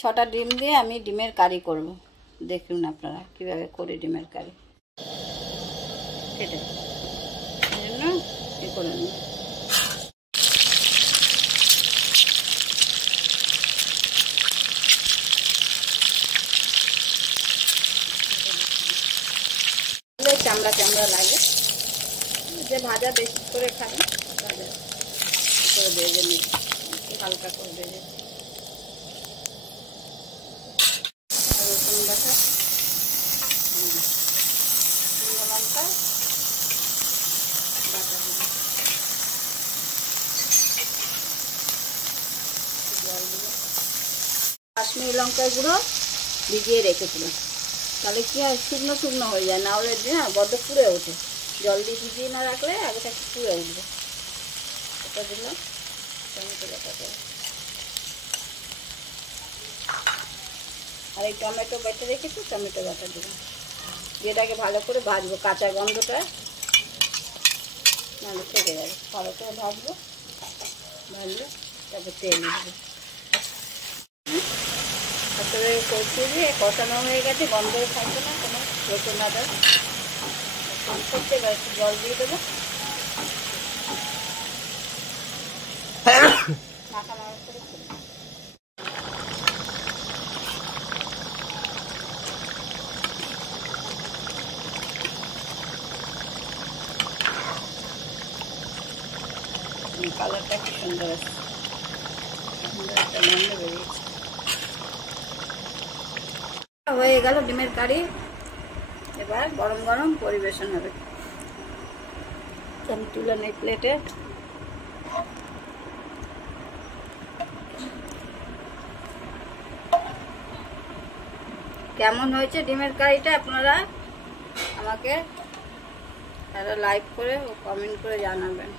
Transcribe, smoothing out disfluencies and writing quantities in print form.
ছটা ডিম দিয়ে আমি ডিমের কারি করব। দেখুন আপনারা কীভাবে করি ডিমের কারি। সেটাই এই জন্য এ করে নিন। চামড়া চামড়া লাগে, যে ভাজা বেশি করে খাবেন ভাজা করে ভেজে নিন, একটু হালকা করে ভেজে। রসুন বাটা, শুকনো লঙ্কা বাটা দিন, জল দিন। কাশ্মীরি লঙ্কার গুঁড়ো ভিজিয়ে রেখেছিলাম, তাহলে কি হয় শুকনো শুকনো হয়ে যায়, না হলে না বড্ড পুড়ে ওঠে। জল দিয়ে ভিজিয়ে না রাখলে আগে থেকে পুড়ে উঠবে। এটা দিলাম টমেটো বাটা করে। আর এই টমেটো বেটে রেখেছি, টমেটো বাটা দিলাম। এটাকে ভালো করে ভাজবো, কাঁচা গন্ধটা নাহলে থেকে যাবে। ভালো করে ভাজবো, ভাজলে তারপর তেল দিবো। তারপরে কষিয়ে দিয়ে কষানো হয়ে গেছে, গন্ধ থাকবে না কোনো রসুন আদা। করতে এবার একটু জল দিয়ে দেবো, মাখা মাখা করে দেবো। কালারটা কি সুন্দর আছে, সুন্দর একটা গন্ধ বেরিয়েছে। হয়ে গেল ডিমের কারি। এবার গরম গরম পরিবেশন হবে। আমি তুলে নিই প্লেটে। কেমন হয়েছে ডিমের কারিটা আপনারা আমাকে একটা লাইক করে ও কমেন্ট করে জানাবেন।